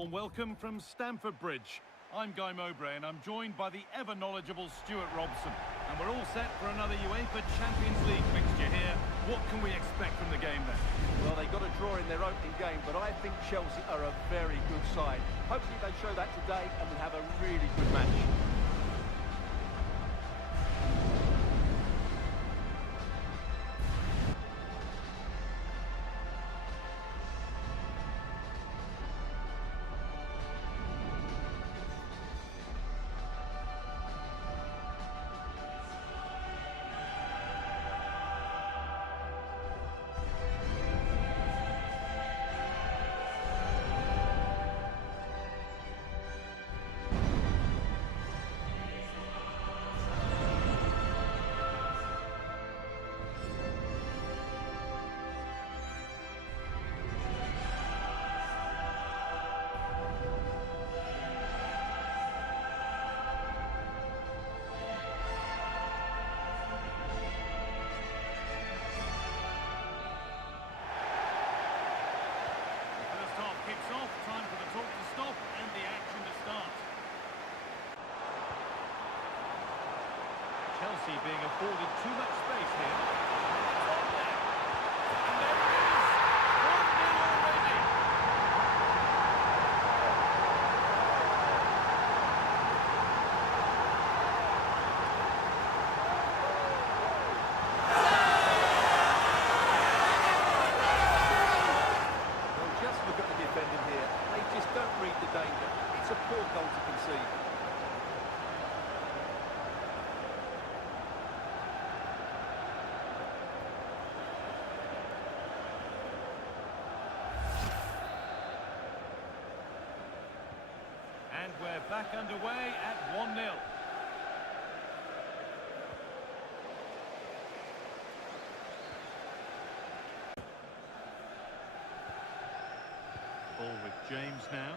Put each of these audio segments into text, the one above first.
warm welcome from Stamford Bridge. I'm Guy Mowbray and I'm joined by the ever-knowledgeable Stuart Robson. And we're all set for another UEFA Champions League fixture here. What can we expect from the game then? Well, they got a draw in their opening game, but I think Chelsea are a very good side. Hopefully they show that today and we have a really good match. Kicks off, time for the talk to stop and the action to start. Chelsea being afforded too much space here. And there it is! 1-0 already! It's a poor goal to concede. And we're back underway at 1-0. Ball with James now.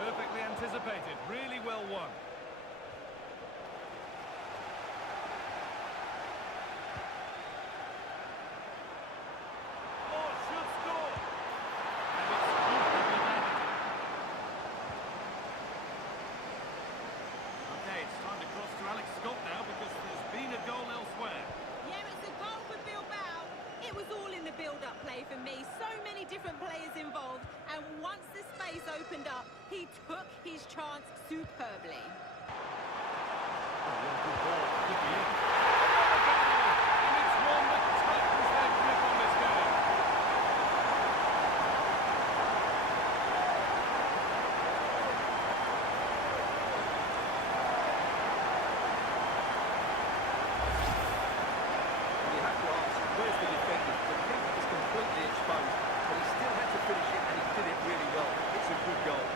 Perfectly anticipated, really well won. Oh, should score! And it's comfortably landed. Okay, it's time to cross to Alex Scott now because there's been a goal elsewhere. Yeah, it's a goal for Bilbao. It was all in the build-up play for me. So many different players involved. And once the space opened up, he took his chance superbly. Oh, good ball. Could be in. And it's one that tightens their grip on this game. You have to ask, where's the defender? The keeper is completely exposed, but he still had to finish it, and he did it really well. It's a good goal.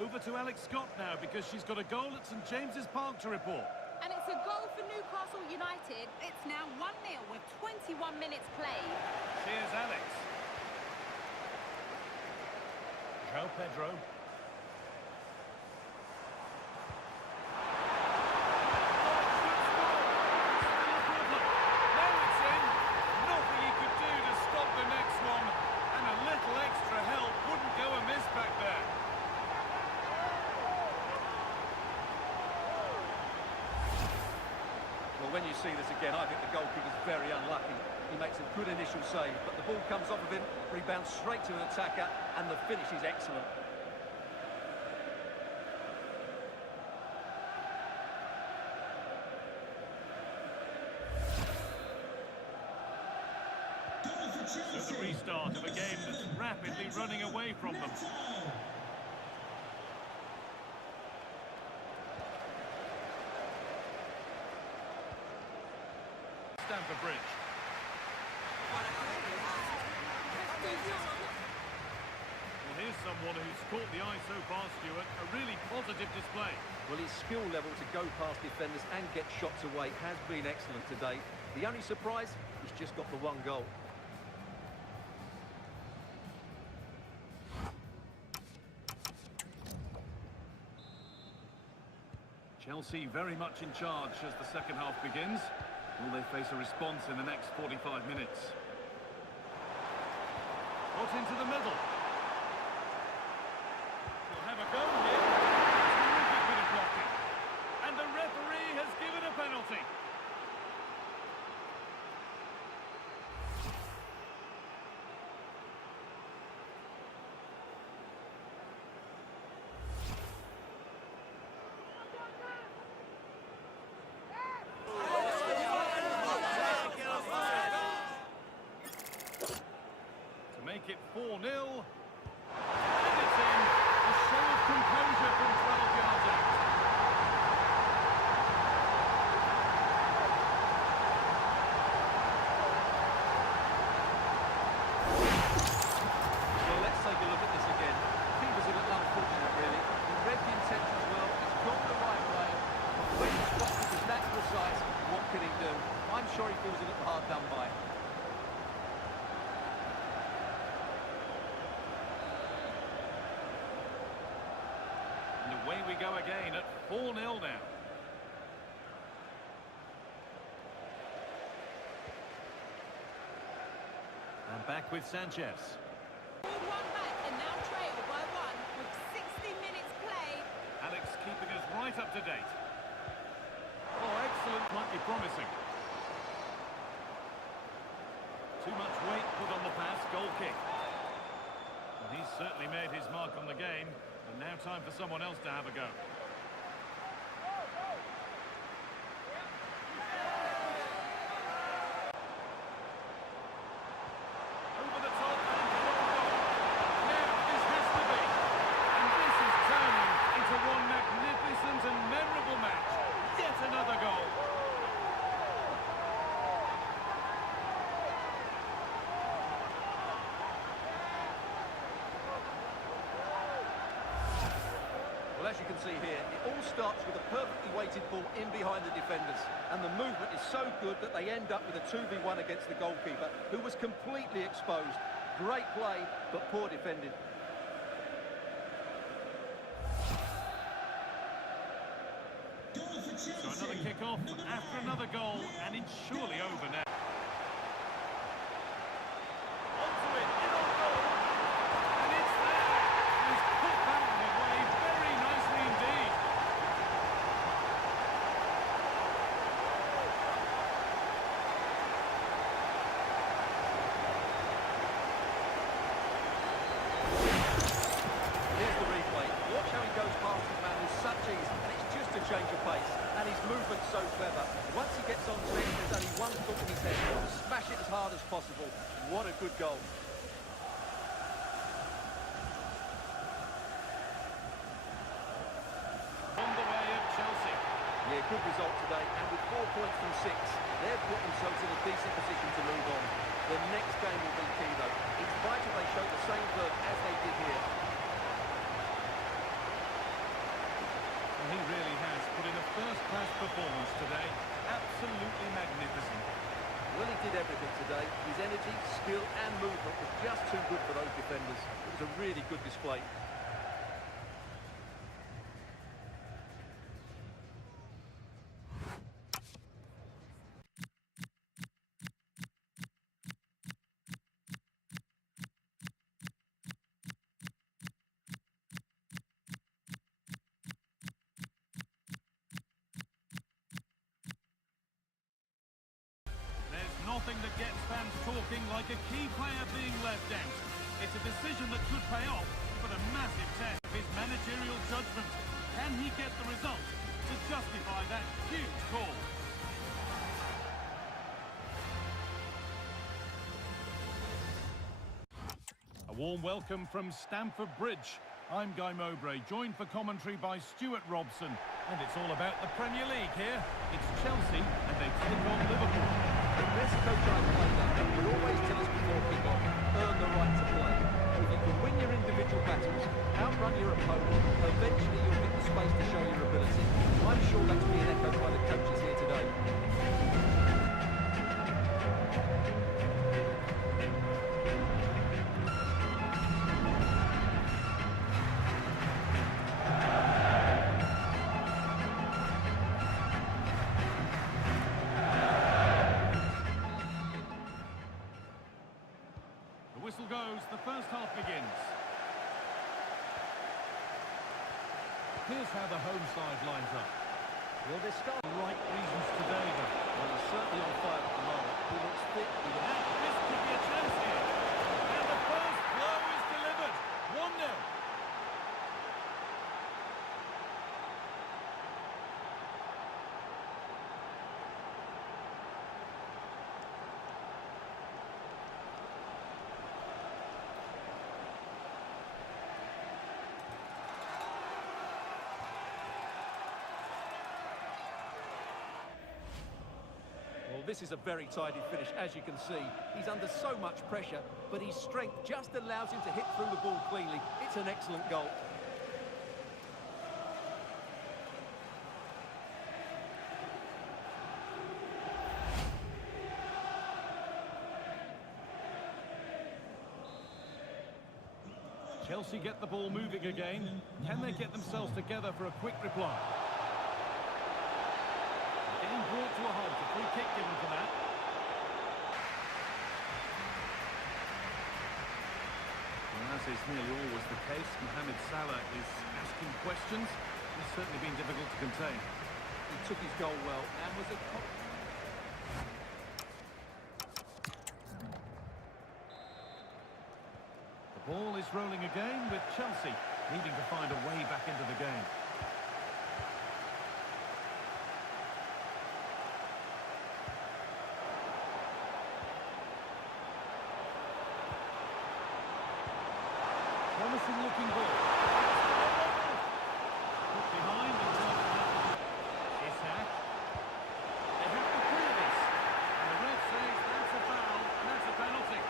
Over to Alex Scott now because she's got a goal at St James's Park to report. And it's a goal for Newcastle United. It's now 1-0 with 21 minutes played. Here's Alex. João Pedro. Now it's in. Nothing he could do to stop the next one. And a little extra help wouldn't go amiss back there. Well, when you see this again, I think the goalkeeper's very unlucky. He makes a good initial save, but the ball comes off of him, rebounds straight to an attacker, and the finish is excellent. So the restart of a game that's rapidly running away from them. Stamford Bridge. Well, here's someone who's caught the eye so far, Stuart. A really positive display. Well, his skill level to go past defenders and get shots away has been excellent today. The only surprise, he's just got the one goal. Chelsea very much in charge as the second half begins. Will they face a response in the next 45 minutes? Put into the middle. We'll have a go here. Terrific bit of blocking. And the referee has given a penalty. Make it 4-0. And it's in. A show of composure from 12 yards out. Well, let's take a look at this again. Keeper's a little unfortunate, really. He read the intentions well. He's gone the right way. But when the shot was that precise, what can he do? I'm sure he feels a little hard done by. Away we go again at 4-0 now. And back with Sanchez. Pulled one back and now trailed by one with 60 minutes played. Alex keeping us right up to date. Oh, excellent. Might be promising. Too much weight put on the pass. Goal kick. Well, he's certainly made his mark on the game. And now time for someone else to have a go. Over the top and for a goal. Now this has to be. And this is turning into one magnificent and memorable match. Yet another goal. Well, as you can see here, it all starts with a perfectly weighted ball in behind the defenders. And the movement is so good that they end up with a 2v1 against the goalkeeper, who was completely exposed. Great play, but poor defending. So another kick-off after another goal, and it's surely over now. Onto it, in on goal. And it's there. He's put that one away very nicely indeed. Here's the replay. Watch how he goes past his man with such ease, and it's just a change of pace. And his movement's so clever. Once he gets onto it, there's only one thought in his head. Smash it as hard as possible. What a good goal. On the way of Chelsea. Yeah, good result today, and with 4 points from 6, they've put themselves in a decent position to move on. The next game will be key, though. It's vital they show the same verve as they did here. He really has put in a first-class performance today. Absolutely magnificent. Well, he did everything today. His energy, skill and movement was just too good for those defenders. It was a really good display. Nothing that gets fans talking like a key player being left out. It's a decision that could pay off, but a massive test of his managerial judgment. Can he get the result to justify that huge call? A warm welcome from Stamford Bridge. I'm Guy Mowbray, joined for commentary by Stuart Robson. And it's all about the Premier League here. It's Chelsea and they take on Liverpool. The best coach I've played under would always tell us before kick-off, earn the right to play. If you can win your individual battles, outrun your opponent, eventually you'll get the space to show your ability. I'm sure that's being echoed by the coaches here today. first half begins. Here's how the home side lines up. Well, they're starting Right reasons today, though. well, he's certainly on fire at the moment. He looks fit. He looks... And this could be a chance here. And the first blow is delivered. 1-0. Well, this is a very tidy finish, as you can see. He's under so much pressure, but his strength just allows him to hit through the ball cleanly. It's an excellent goal. Chelsea get the ball moving again. Can they get themselves together for a quick reply? Game brought to a halt. A free kick given for that. Well, as is nearly always the case, Mohamed Salah is asking questions. It's certainly been difficult to contain. He took his goal well and was a... The ball is rolling again with Chelsea needing to find a way back into the game. Promising looking ball. Put behind and Ishak. They have to clear this. And the ref says that's a foul and that's a penalty.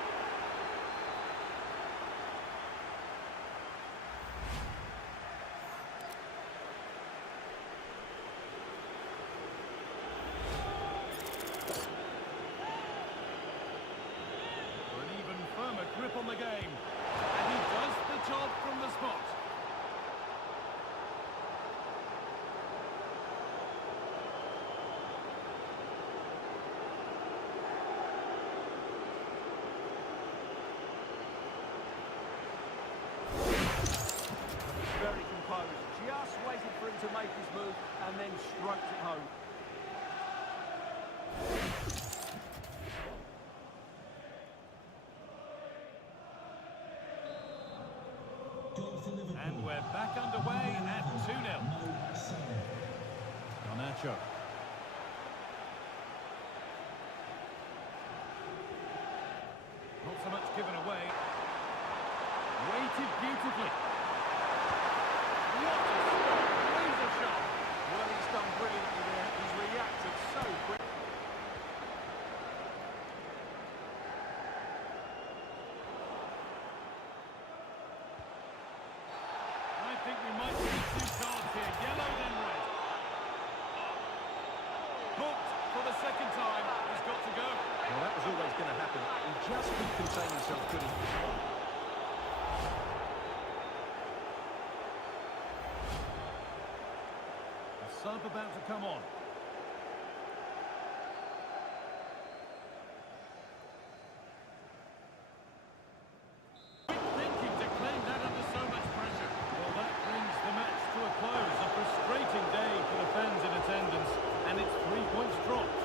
For an even firmer grip on the game. And he does the job from the spot. Very composed, just waited for him to make his move and then stroked it home. And we're back underway at 2-0. Garnacho. Not so much given away. Weighted beautifully. What a stop! Laser shot! Well, he's done brilliantly there. He's reacted so quick. I think we might see two cards here. Yellow, then red. Booked for the second time. He's got to go. Well, that was always going to happen. He just couldn't contain himself, could he? A sub about to come on. Quick thinking to claim that under so much pressure. Well, that brings the match to a close. A frustrating day for the fans in attendance, and it's 3 points dropped.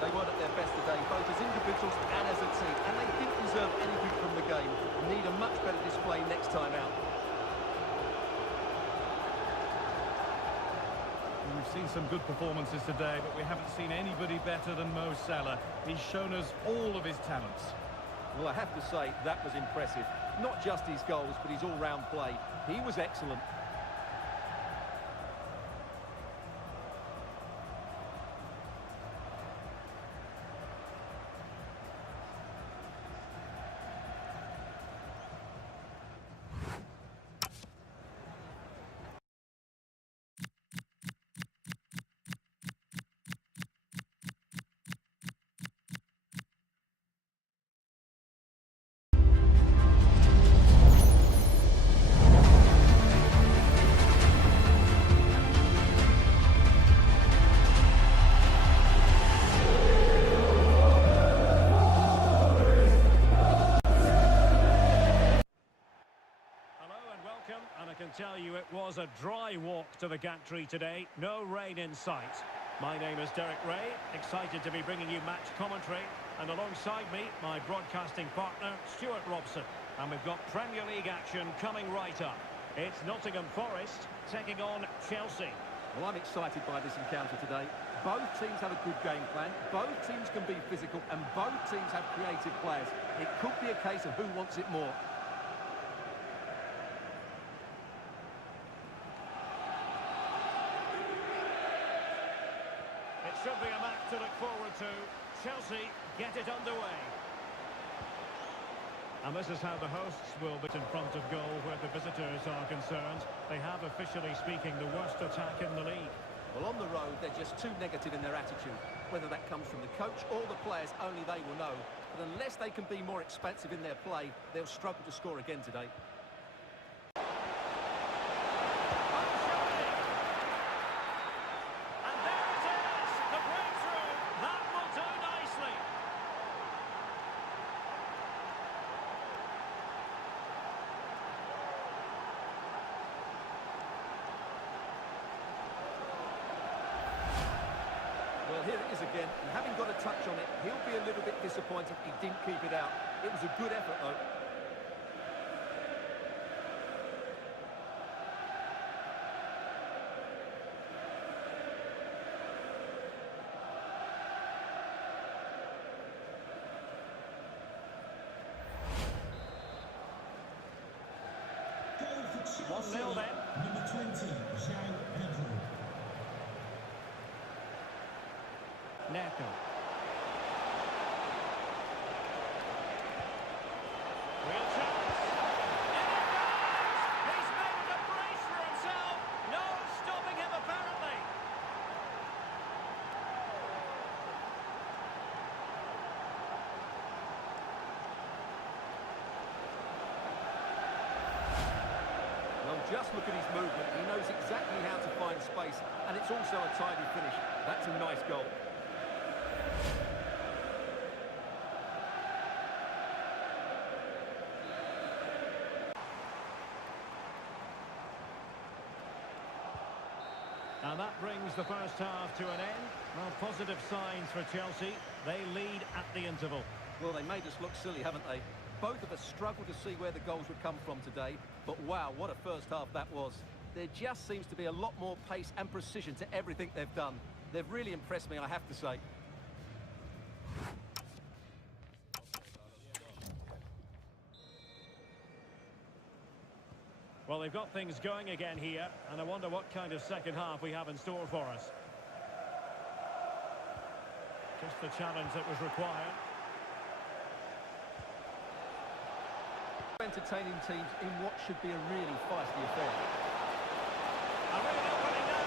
They weren't at their best today, both as individuals and as a team, and they didn't deserve anything from the game. Need a much better display next time out. We've seen some good performances today, but we haven't seen anybody better than Mo Salah. He's shown us all of his talents. Well, I have to say, that was impressive. Not just his goals, but his all-round play. He was excellent. tell you it was a dry walk to the gantry today. No rain in sight. My name is Derek Ray, excited to be bringing you match commentary. And alongside me, my broadcasting partner, Stuart Robson. And we've got Premier League action coming right up. It's Nottingham Forest taking on Chelsea. Well, I'm excited by this encounter today. Both teams have a good game plan, both teams can be physical, and both teams have creative players. It could be a case of who wants it more. It should be a match to look forward to. Chelsea get it underway. And this is how the hosts will be in front of goal where the visitors are concerned. They have, officially speaking, the worst attack in the league. Well, on the road, they're just too negative in their attitude. Whether that comes from the coach or the players, only they will know. But unless they can be more expansive in their play, they'll struggle to score again today. Well, here it is again, and having got a touch on it, he'll be a little bit disappointed he didn't keep it out. It was a good effort, though. Goal for Chelsea, 1-0 then. number 20, João Pedro. Neto. Real chance. In it goes! He's made a brace for himself. No stopping him, apparently. Well, just look at his movement. He knows exactly how to find space, and it's also a tidy finish. That's a nice goal. And that brings the first half to an end. Well, positive signs for Chelsea. They lead at the interval. Well, they made us look silly, haven't they? Both of us struggled to see where the goals would come from today, but wow, what a first half that was. There just seems to be a lot more pace and precision to everything they've done. They've really impressed me, I have to say. Well, they've got things going again here, and I wonder what kind of second half we have in store for us. Just the challenge that was required. Entertaining teams in what should be a really feisty affair. A really opening now.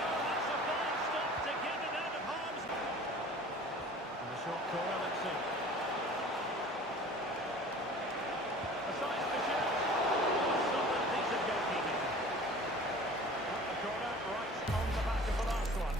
Oh, that's a fine stop to get it out of harm's way. And the short corner, let's see. A size to shoot. Solid, decent goalkeeping. Up the corner, right on the back of the last one.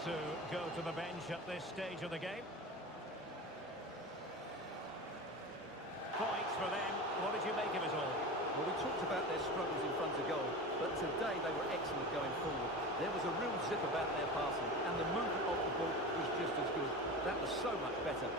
To go to the bench at this stage of the game. Points for them. What did you make of it all? Well, we talked about their struggles in front of goal, but today they were excellent going forward. There was a real zip about their passing, and the movement of the ball was just as good. That was so much better.